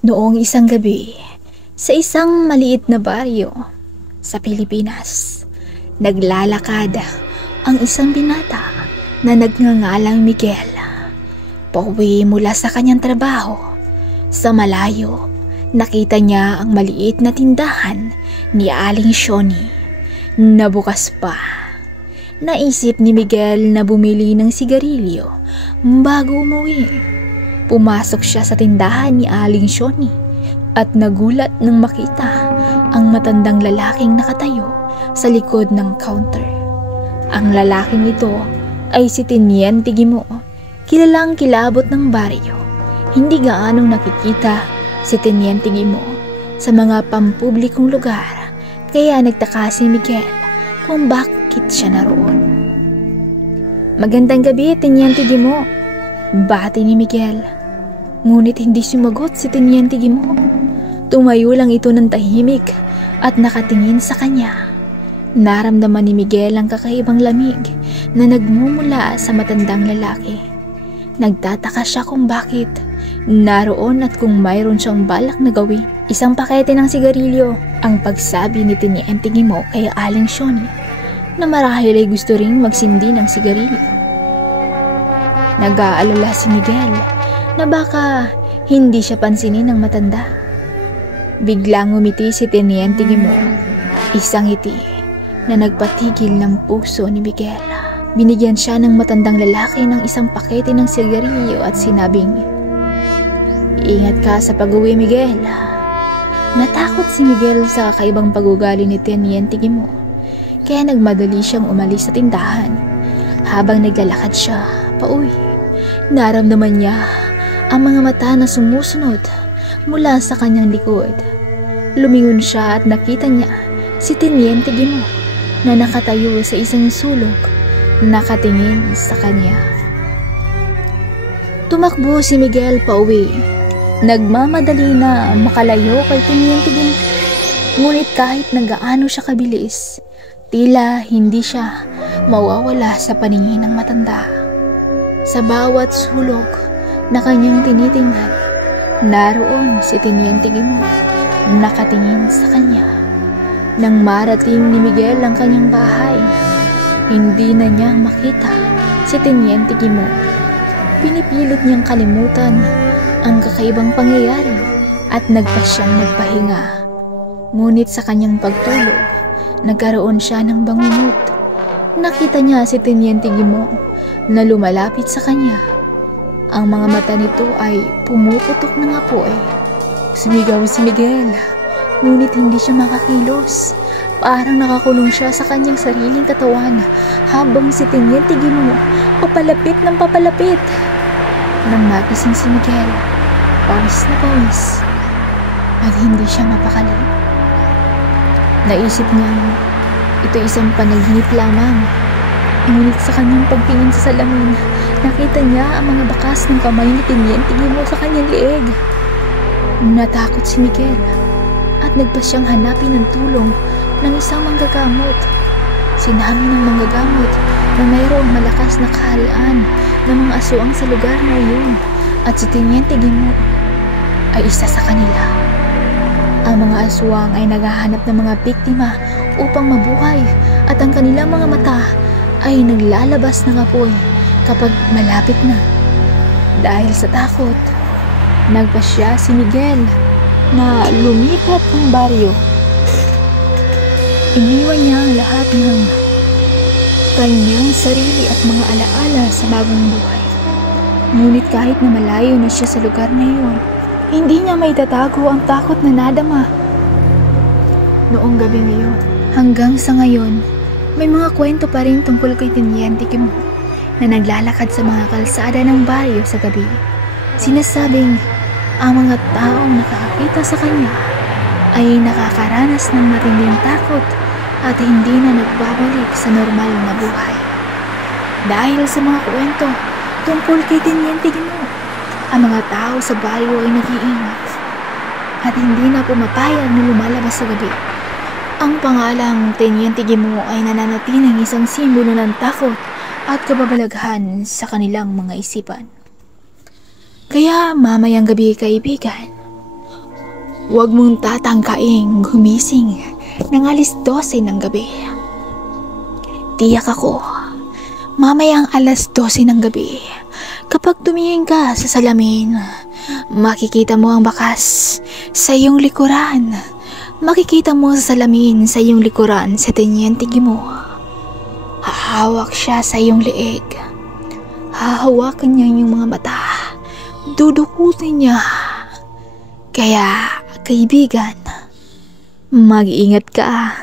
Noong isang gabi, sa isang maliit na baryo sa Pilipinas, naglalakad ang isang binata na nagngangalang Miguel. Pauwi mula sa kanyang trabaho. Sa malayo, nakita niya ang maliit na tindahan ni Aling Shoni na bukas pa. Naisip ni Miguel na bumili ng sigarilyo bago umuwi. Pumasok siya sa tindahan ni Aling Shoni at nagulat nang makita ang matandang lalaking nakatayo sa likod ng counter. Ang lalaking ito ay si Teniente Gimo, kilalang kilabot ng baryo. Hindi gaanong nakikita si Teniente Gimo sa mga pampublikong lugar, kaya nagtaka si Miguel kung bakit siya naroon. "Magandang gabi, Teniente Gimo," bati ni Miguel. Ngunit hindi sumagot si Teniente Gimo. Tumayo lang ito ng tahimik at nakatingin sa kanya. Naramdaman ni Miguel ang kakaibang lamig na nagmumula sa matandang lalaki. Nagtataka siya kung bakit naroon at kung mayroon siyang balak na gawin. "Isang pakete ng sigarilyo," ang pagsabi ni Teniente Gimo kay Aling Shoni, na marahil ay gusto ring magsindi ng sigarilyo. Nag-aalala si Miguel na baka hindi siya pansinin ng matanda. Biglang ngumiti si Teniente Gimo, isang ngiti na nagpatigil ng puso ni Miguel. Binigyan siya ng matandang lalaki ng isang pakete ng sigarilyo at sinabing, "Ingat ka sa pag-uwi, Miguel." Natakot si Miguel sa kakaibang pag-ugali ni Teniente Gimo, kaya nagmadali siyang umalis sa tindahan. Habang naglalakad siya pauwi, naramdaman niya ang mga mata na sumusunod mula sa kanyang likod. Lumingon siya at nakita niya si Teniente Gimo na nakatayo sa isang sulok, nakatingin sa kanya. Tumakbo si Miguel pauwi. Nagmamadali na makalayo kay Teniente Gimo. Ngunit kahit na gaano siya kabilis, tila hindi siya mawawala sa paningin ng matanda. Sa bawat sulok na kanyang tinitingnan, naroon si Teniente Gimo, nakatingin sa kanya. Nang marating ni Miguel ang kanyang bahay, hindi na niya makita si Teniente Gimo. Pinipilit niyang kalimutan ang kakaibang pangyayari at nagpa siyang magpahinga. Ngunit sa kanyang pagtulog, nagkaroon siya ng bangungot. Nakita niya si Teniente Gimo na lumalapit sa kanya. Ang mga mata nito ay pumuputok ng apoy. Sumigaw si Miguel, ngunit hindi siya makakilos. Parang nakakulong siya sa kanyang sariling katawan habang si Teniente Gimo papalapit ng papalapit. Nang magising si Miguel, pawis na pawis at hindi siya mapakali. Naisip niyang ito isang panaginip lamang. Ngunit sa kanyang pagtingin sa salamin, nakita niya ang mga bakas ng kamay ni Teniente Gimo sa kanyang leeg. Natakot si Miguel at nagpa siyang hanapin ng tulong ng isang manggagamot. Sinabi ng manggagamot na mayroong malakas na kaharian ng mga aswang sa lugar na iyon at si Teniente Gimo ay isa sa kanila. Ang mga aswang ay naghahanap ng mga biktima upang mabuhay at ang kanilang mga mata ay naglalabas ng apoy kapag malapit na. Dahil sa takot, nagpasya si Miguel na lumipat ng baryo. Iniwan niya ang lahat ng kanyang sarili at mga alaala sa bagong buhay. Ngunit kahit na malayo na siya sa lugar na iyon, hindi niya maitatago ang takot na nadama. Noong gabi ngayon, hanggang sa ngayon, may mga kwento pa rin tungkol kay Teniente Gimo na naglalakad sa mga kalsada ng baryo sa gabi. Sinasabing ang mga taong nakakita sa kanya ay nakakaranas ng matinding takot at hindi na nagbabalik sa normal na buhay. Dahil sa mga kwento tungkol kay Teniente Gimo, ang mga tao sa baryo ay nag-iingat at hindi na pumapayag na lumalabas sa gabi. Ang pangalang Teniente Gimo ay nananatiling isang simbolo ng takot at kababalaghan sa kanilang mga isipan. Kaya mamayang gabi, kaibigan, Huwag mong tatangkaing gumising ng 12:00 ng gabi. Tiyak ako, mamayang 12:00 ng gabi, kapag tumingin ka sa salamin, makikita mo ang bakas sa iyong likuran. Makikita mo sa salamin sa iyong likuran sa tinyentigi mo. Hahawak siya sa iyong leeg. Hahawakan niya yung mga mata. Dudukutin niya. Kaya, kaibigan, mag-ingat ka.